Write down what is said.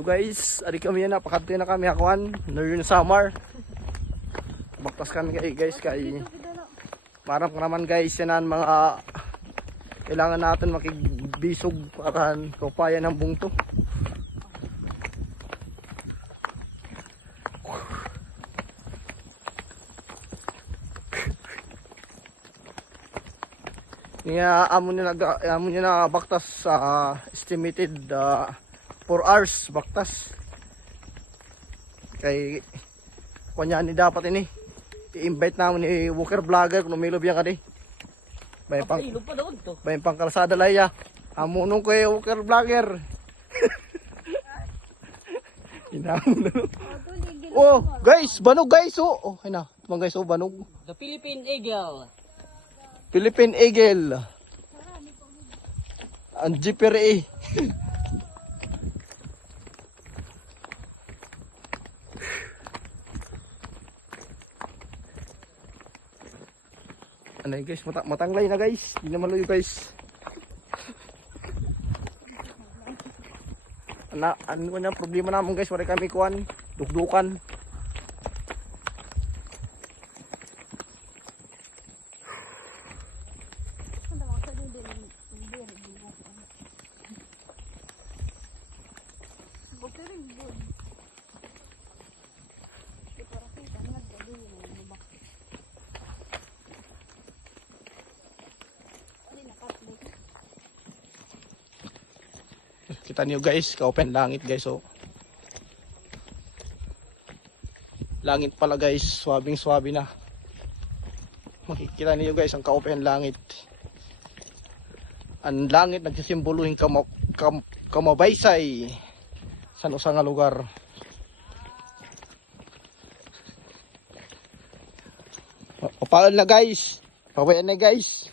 So guys, ari kami na, pakadto na kami hakuan, na summer. Baktas kami guys kay marang naman guys yanan mga kailangan natin makigbisog para kapayan ng bungto. Niya amo niya na baktas sa estimated 4 hours baktas. Kay kunya ni dapat ini i-invite namin ni Walker Vlogger kung umilob yan ka di. Bayan pang kalsada laya. Amo nung kay Walker Vlogger. Inamo na. Oh, guys, banog guys oh. Oh, ina, mga guys oh banog. The Philippine Eagle. Philippine Eagle. Ang GPRA. Ano guys, matanglay na guys. Hindi naman luyo guys. Ano kanya problema naman guys, wala kami kuan, dukdukan. Kita niyo guys, ka-open langit guys oh. Langit pala guys, swabing-swabe na. Makikita niyo guys ang ka-open langit. Ang langit nagsisimboluhin kamabaysay sa usa nga lugar. Papaal na guys. Papayan na guys.